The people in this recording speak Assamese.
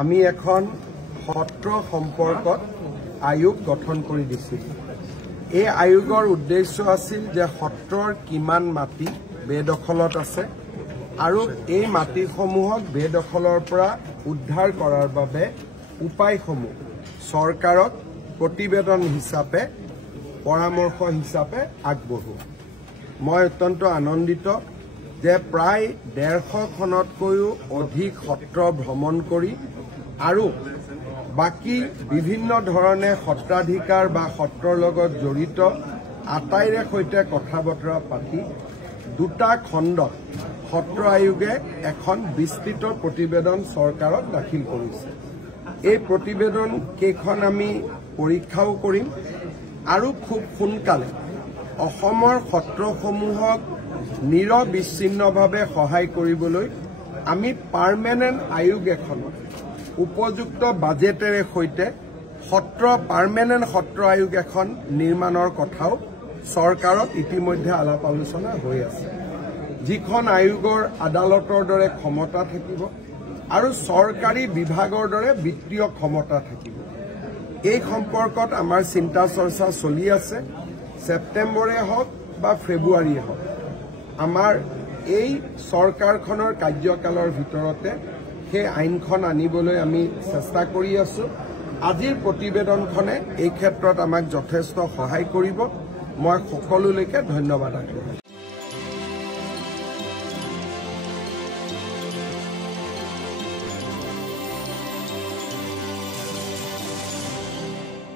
আমি এখন সত্ৰ সম্পৰ্কত আয়োগ গঠন কৰি দিছিল। এই আয়োগৰ উদ্দেশ্য আছিল যে সত্ৰৰ কিমান মাটি বেদখলত আছে আৰু এই মাটিসমূহক বেদখলৰ পৰা উদ্ধাৰ কৰাৰ বাবে উপায়সমূহ চৰকাৰক প্ৰতিবেদন হিচাপে পৰামৰ্শ হিচাপে আগবঢ়োৱা। মই অত্যন্ত আনন্দিত যে প্ৰায় 150খনতকৈও অধিক সত্ৰ ভ্ৰমণ কৰি আৰু বাকি বিভিন্ন ধৰণে সত্ৰাধিকাৰ বা সত্ৰৰ লগত জড়িত আটাইৰে সৈতে কথা বতৰা পাতি দুটা খণ্ডত সত্ৰ আয়োগে এখন বিস্তৃত প্ৰতিবেদন চৰকাৰক দাখিল কৰিছে। এই প্ৰতিবেদন কেইখন আমি পৰীক্ষাও কৰিম আৰু খুব সোনকালে অসমৰ সত্ৰসমূহক নিৰবিচ্ছিন্নভাৱে সহায় কৰিবলৈ আমি পাৰ্মানেণ্ট আয়োগ এখনত উপযুক্ত বাজেটেৰে সৈতে পাৰ্মানেণ্ট সত্ৰ আয়োগ এখন নিৰ্মাণৰ কথাও চৰকাৰত ইতিমধ্যে আলাপ আলোচনা হৈ আছে, যিখন আয়োগৰ আদালতৰ দৰে ক্ষমতা থাকিব আৰু চৰকাৰী বিভাগৰ দৰে বিত্তীয় ক্ষমতা থাকিব। এই সম্পৰ্কত আমাৰ চিন্তা চৰ্চা চলি আছে। ছেপ্টেম্বৰে হওক বা ফেব্ৰুৱাৰীয়ে হওক আমাৰ এই চৰকাৰখনৰ কাৰ্যকালৰ ভিতৰতে সেই আইনখন আনিবলৈ আমি চেষ্টা কৰি আছো। আজিৰ প্ৰতিবেদনখনে এই ক্ষেত্ৰত আমাক যথেষ্ট সহায় কৰিব। মই সকলোলৈকে ধন্যবাদ আগবঢ়াইছো।